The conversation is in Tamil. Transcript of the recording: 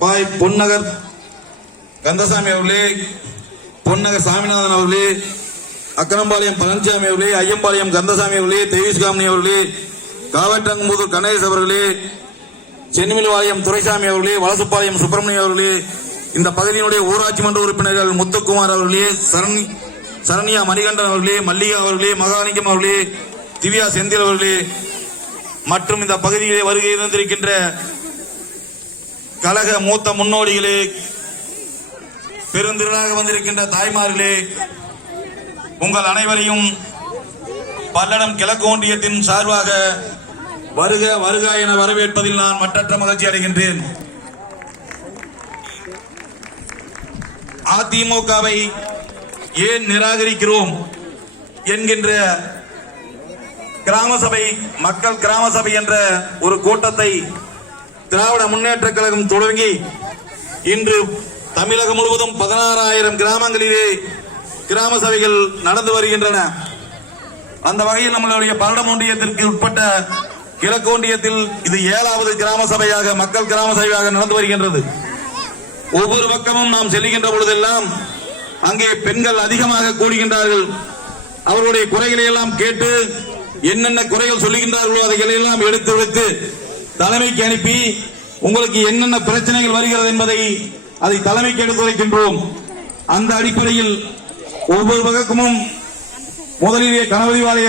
பாய் பொன்னகர் கந்தசாமி அவர்களே, பொன்னகர் சாமிநாதன் அவர்களே, அக்கனம்பாளையம் பழனிசாமி அவர்களே, ஐயம்பாளையம் கந்தசாமி அவர்களே, தேவிஸ்காமணி அவர்களே, காவட்டங்கும்புதூர் கணேஷ் அவர்களே, சென்னிமில்வாளையம் துரைசாமி அவர்களே, வலசுப்பாளையம் சுப்பிரமணியம் அவர்களே, இந்த பகுதியினுடைய ஊராட்சி மன்ற உறுப்பினர்கள் முத்துக்குமார் அவர்களே, சரண்யா மணிகண்டன் அவர்களே, மல்லிகா அவர்களே, மகாலிங்கம் அவர்களே, திவ்யா செந்தில் அவர்களே மற்றும் இந்த பகுதியிலே வருகை இருந்திருக்கின்ற கழக மூத்த முன்னோடிகளே, பெருந்திரளாக வந்திருக்கின்ற தாய்மார்களே, உங்கள் அனைவரையும் பல்லடம் கிழக்கு ஒன்றியத்தின் சார்பாக வருக வருக என வரவேற்பதில் நான் மற்றற்ற மகிழ்ச்சி அடைகின்றேன். அதிமுகவை ஏன் நிராகரிக்கிறோம் என்கின்ற கிராம சபை, மக்கள் கிராம சபை என்ற ஒரு கூட்டத்தை திராவிட முன்னேற்ற கழகம் தொடங்கி இன்று தமிழகம் முழுவதும் 16,000 கிராமங்களிலே கிராம சபைகள் நடந்து வருகின்றன. அந்த வகையில் நம்மளுடைய பல்லடம் ஒன்றியத்திற்கு உட்பட்ட கிழக்கு ஒன்றியத்தில் இது 7வது கிராம சபையாக, மக்கள் கிராம சபையாக நடந்து வருகின்றது. ஒவ்வொரு பக்கமும் நாம் செல்லுகின்ற பொழுதெல்லாம் அங்கே பெண்கள் அதிகமாக கூடுகின்றார்கள். அவர்களுடைய குறைகளை எல்லாம் கேட்டு என்னென்ன குறைகள் சொல்லுகின்றார்களோ அதைகளை எல்லாம் எடுத்து வைத்து தலைமைக்கு அனுப்பி உங்களுக்கு என்னென்ன பிரச்சனைகள் வருகிறது என்பதை அதை தலைமைக்கு எடுத்து வைக்கின்றோம். அந்த அடிப்படையில் ஒவ்வொரு பக்கமும் முதலிலே கணபதி வாளைய